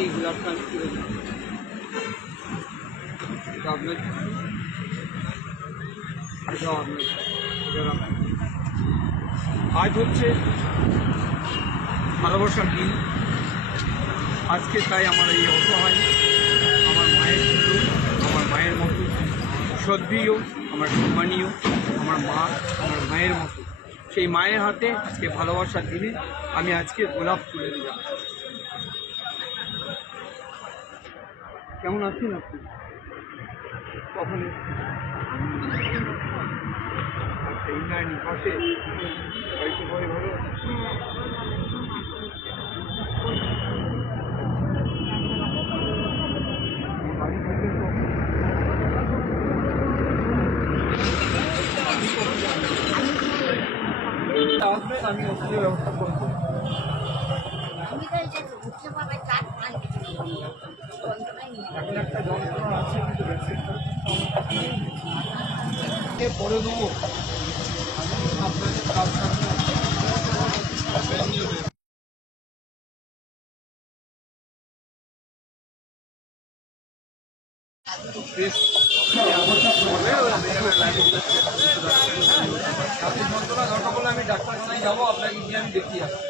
এই গোলাপটা আমি তুলে দিই। এটা আপনার, এটাও আপনার, এটা রাখুন। আজ হচ্ছে ভালোবাসার দিন। আজকে তাই আমার এই অসহায়, আমার মায়ের মতো, আমার মায়ের মতো শ্রদ্ধেয়, আমার সম্মানীয়, আমার মা, আমার মায়ের মতো সেই মায়ের হাতে আজকে ভালোবাসার দিনে আমি আজকে গোলাপ তুলে দিলাম। কেমন আছেন আপনি? কখন আচ্ছা, ইন্দ্রায়ণী পাশে বাড়িতে সবাই ভালো আছে? বাড়ি থেকে আসবেন, আমি ওষুধের ব্যবস্থা করবো। এখন একটা যন্ত্রণা আছে, কিন্তু ভ্যাকসিনটা পরে দেবো। আপনাদের কাজ যন্ত্রণা দরকার বলে আমি ডাক্তারখানায় যাবো, আপনাকে গিয়ে আমি দেখিয়ে আসবো।